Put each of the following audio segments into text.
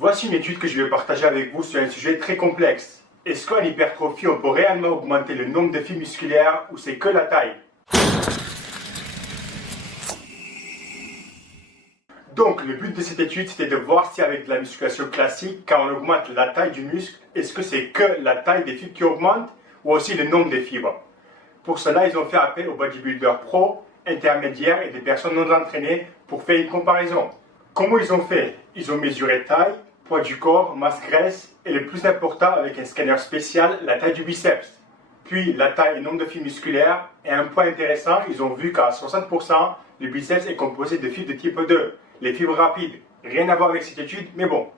Voici une étude que je vais partager avec vous sur un sujet très complexe. Est-ce qu'en hypertrophie, on peut réellement augmenter le nombre de fibres musculaires ou c'est que la taille? Donc, le but de cette étude, c'était de voir si avec de la musculation classique, quand on augmente la taille du muscle, est-ce que c'est que la taille des fibres qui augmente ou aussi le nombre des fibres? Pour cela, ils ont fait appel aux bodybuilders pro, intermédiaires et des personnes non entraînées pour faire une comparaison. Comment ils ont fait? Ils ont mesuré taille, poids du corps, masse graisse et le plus important avec un scanner spécial, la taille du biceps. Puis la taille et nombre de fibres musculaires. Et un point intéressant, ils ont vu qu'à 60%, le biceps est composé de fibres de type 2, les fibres rapides. Rien à voir avec cette étude, mais bon.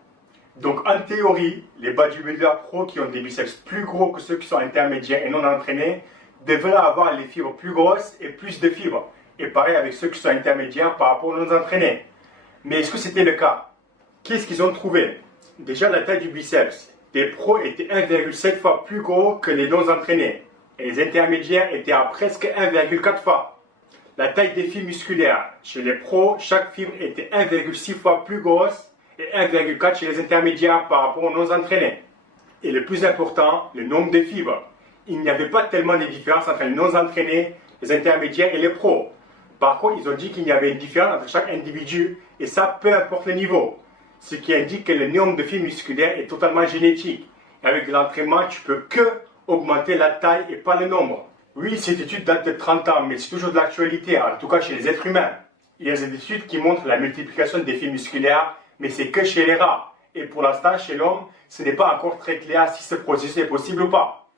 Donc en théorie, les bodybuilders pro qui ont des biceps plus gros que ceux qui sont intermédiaires et non entraînés devraient avoir les fibres plus grosses et plus de fibres. Et pareil avec ceux qui sont intermédiaires par rapport aux non entraînés. Mais est-ce que c'était le cas? Qu'est-ce qu'ils ont trouvé? Déjà la taille du biceps. Les pros étaient 1,7 fois plus gros que les non entraînés. Et les intermédiaires étaient à presque 1,4 fois. La taille des fibres musculaires. Chez les pros, chaque fibre était 1,6 fois plus grosse et 1,4 chez les intermédiaires par rapport aux non entraînés. Et le plus important, le nombre de fibres. Il n'y avait pas tellement de différence entre les non entraînés, les intermédiaires et les pros. Par contre, ils ont dit qu'il y avait une différence entre chaque individu et ça peu importe le niveau. Ce qui indique que le nombre de fibres musculaires est totalement génétique. Et avec de l'entraînement, tu peux que augmenter la taille et pas le nombre. Oui, cette étude date de 30 ans, mais c'est toujours de l'actualité, en tout cas chez les êtres humains. Il y a des études qui montrent la multiplication des fibres musculaires, mais c'est que chez les rats. Et pour l'instant, chez l'homme, ce n'est pas encore très clair si ce processus est possible ou pas.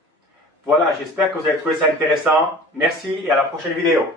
Voilà, j'espère que vous avez trouvé ça intéressant. Merci et à la prochaine vidéo.